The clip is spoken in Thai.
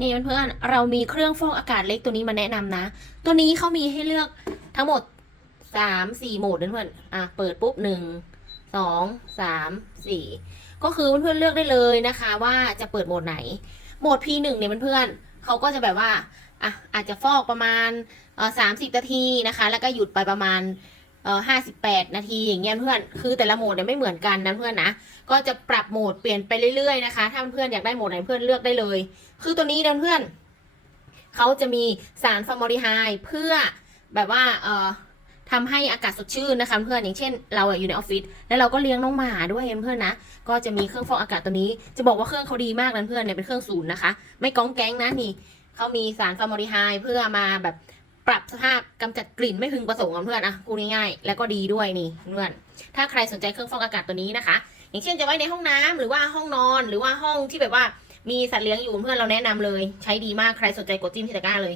นี่เพื่อนๆเรามีเครื่องฟอกอากาศเล็กตัวนี้มาแนะนำนะ ตัวนี้เขามีให้เลือกทั้งหมดสามสี่โหมดนะเพื่อนอะเปิดปุ๊บหนึ่งสองสามสี่ก็คือเพื่อนๆเลือกได้เลยนะคะ ว่าจะเปิดโหมดไหน โหมด P1 เนี่ยเพื่อนๆเขาก็จะแบบว่าอะอาจจะฟอกประมาณสามสิบนาทีนะคะ แล้วก็หยุดไปประมาณ เอ่อห้าสิบแปดนาทีอย่างเงี้ยเพื่อน คือแต่ละโหมดเนี่ยไม่เหมือนกันนะเพื่อนนะ ก็จะปรับโหมดเปลี่ยนไปเรื่อยๆนะคะ ถ้าเพื่อนอยากได้โหมดไหนเพื่อนเลือกได้เลย คือตัวนี้นะเพื่อน เขาจะมีสารฟอร์มอลดีไฮด์เพื่อแบบว่า เอ่อทำให้อากาศสดชื่นนะคะเพื่อนอย่างเช่น เราอยู่ในออฟฟิศแล้วเราก็เลี้ยงน้องหมาด้วยเพื่อนนะก็จะมีเครื่องฟอกอากาศตัวนี้ จะบอกว่าเครื่องเขาดีมากนะเพื่อนเนี่ยเป็นเครื่องศูนย์นะคะ ไม่ก้องแก๊งนะนี่เขามีสารฟอร์มอลดีไฮด์เพื่อมาแบบปรับสภาพ กำจัดกลิ่นไม่พึงประสงค์อะเพื่อนอะพูดง่ายๆแล้วก็ดีด้วยนี่เพื่อน ถ้าใครสนใจเครื่องฟอกอากาศตัวนี้นะคะ อย่างเช่นจะไว้ในห้องน้ำหรือว่าห้องนอนหรือว่าห้องที่แบบว่ามีสัตว์เลี้ยงอยู่เพื่อนเราแนะนำเลย ใช้ดีมากใครสนใจกดจิ้มที่ตะกร้าเลย